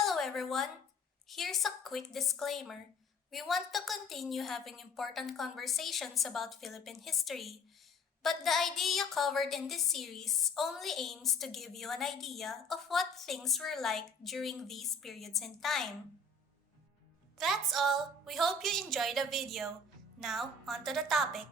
Hello everyone! Here's a quick disclaimer. We want to continue having important conversations about Philippine history, but the idea covered in this series only aims to give you an idea of what things were like during these periods in time. That's all. We hope you enjoyed the video. Now, onto the topic.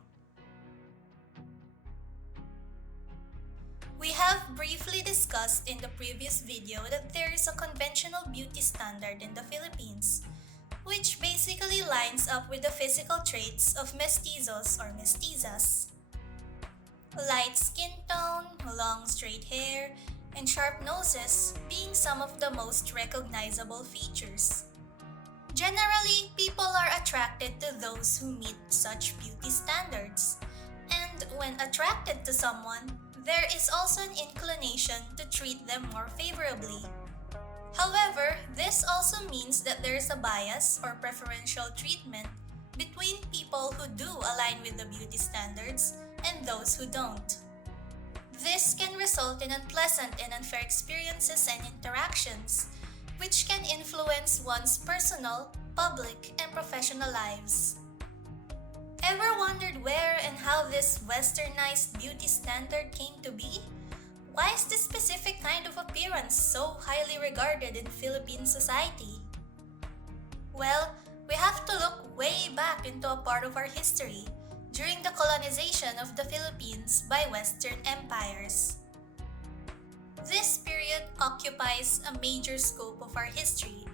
We have briefly discussed in the previous video that there is a conventional beauty standard in the Philippines, which basically lines up with the physical traits of mestizos or mestizas. Light skin tone, long straight hair, and sharp noses being some of the most recognizable features. Generally, people are attracted to those who meet such beauty standards. And when attracted to someone, there is also an inclination to treat them more favorably. However, this also means that there is a bias or preferential treatment between people who do align with the beauty standards and those who don't. This can result in unpleasant and unfair experiences and interactions, which can influence one's personal, public, and professional lives. Ever wondered where and how this westernized beauty standard came to be? Why is this specific kind of appearance so highly regarded in Philippine society? Well, we have to look way back into a part of our history during the colonization of the Philippines by Western empires. This period occupies a major scope of our history,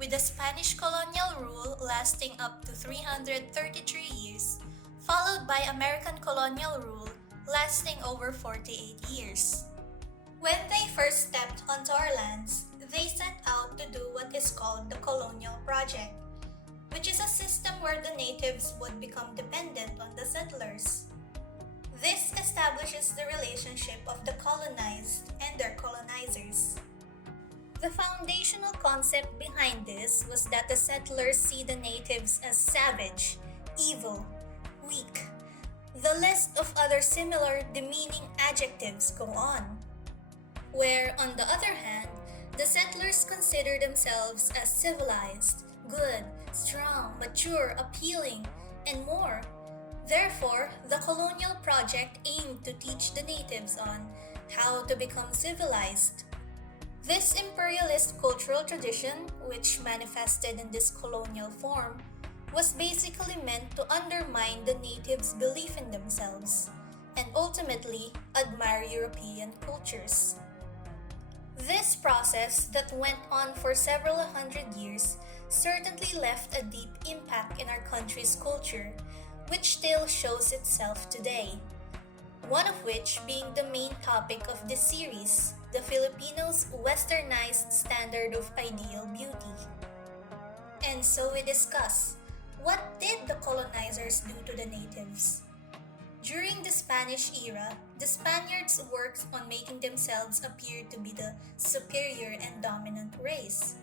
with the Spanish colonial rule lasting up to 333 years, followed by American colonial rule lasting over 48 years. When they first stepped onto our lands, they set out to do what is called the Colonial Project, which is a system where the natives would become dependent on the settlers. This establishes the relationship of the colonized and their colonizers. The foundational concept behind this was that the settlers see the natives as savage, evil, weak. The list of other similar demeaning adjectives go on. Where, on the other hand, the settlers consider themselves as civilized, good, strong, mature, appealing, and more. Therefore, the colonial project aimed to teach the natives on how to become civilized. This imperialist cultural tradition, which manifested in this colonial form, was basically meant to undermine the natives' belief in themselves and ultimately admire European cultures. This process that went on for several hundred years certainly left a deep impact in our country's culture, which still shows itself today. One of which being the main topic of this series, the Filipinos' westernized standard of ideal beauty. And so we discuss, what did the colonizers do to the natives? During the Spanish era, the Spaniards worked on making themselves appear to be the superior and dominant race.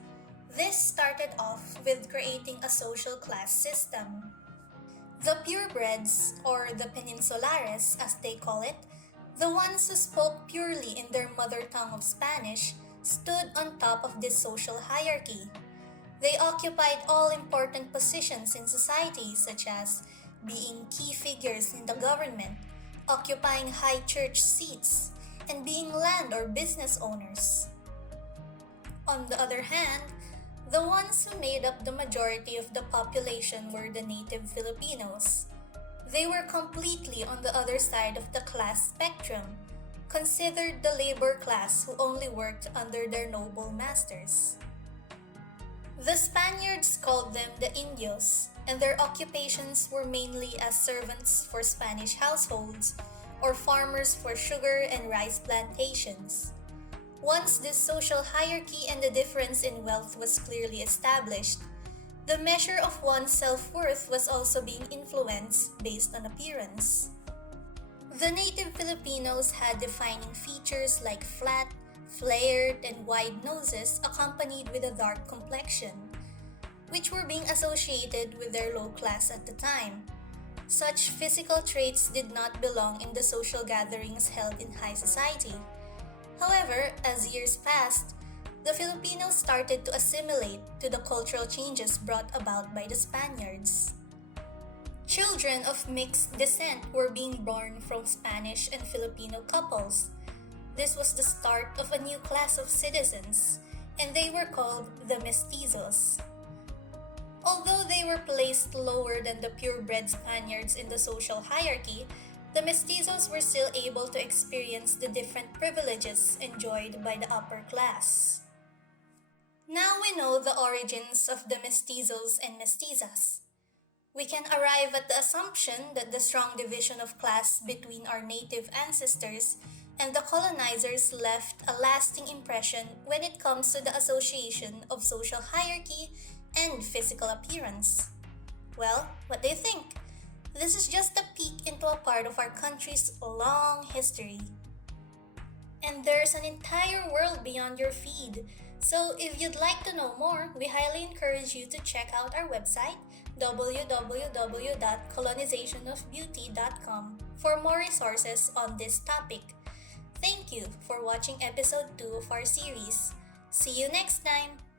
This started off with creating a social class system. The purebreds, or the peninsulares as they call it, the ones who spoke purely in their mother tongue of Spanish, stood on top of this social hierarchy. They occupied all important positions in society, such as being key figures in the government, occupying high church seats, and being land or business owners. On the other hand, the ones who made up the majority of the population were the native Filipinos. They were completely on the other side of the class spectrum, considered the labor class who only worked under their noble masters. The Spaniards called them the Indios, and their occupations were mainly as servants for Spanish households or farmers for sugar and rice plantations. Once this social hierarchy and the difference in wealth was clearly established, the measure of one's self-worth was also being influenced based on appearance. The native Filipinos had defining features like flat, flared, and wide noses accompanied with a dark complexion, which were being associated with their low class at the time. Such physical traits did not belong in the social gatherings held in high society. However, as years passed, the Filipinos started to assimilate to the cultural changes brought about by the Spaniards. Children of mixed descent were being born from Spanish and Filipino couples. This was the start of a new class of citizens, and they were called the mestizos. Although they were placed lower than the purebred Spaniards in the social hierarchy, the mestizos were still able to experience the different privileges enjoyed by the upper class. Now we know the origins of the mestizos and mestizas. We can arrive at the assumption that the strong division of class between our native ancestors and the colonizers left a lasting impression when it comes to the association of social hierarchy and physical appearance. Well, what do you think? This is just a peek into a part of our country's long history. And there's an entire world beyond your feed. So if you'd like to know more, we highly encourage you to check out our website www.colonizationofbeauty.com for more resources on this topic. Thank you for watching episode 2 of our series. See you next time!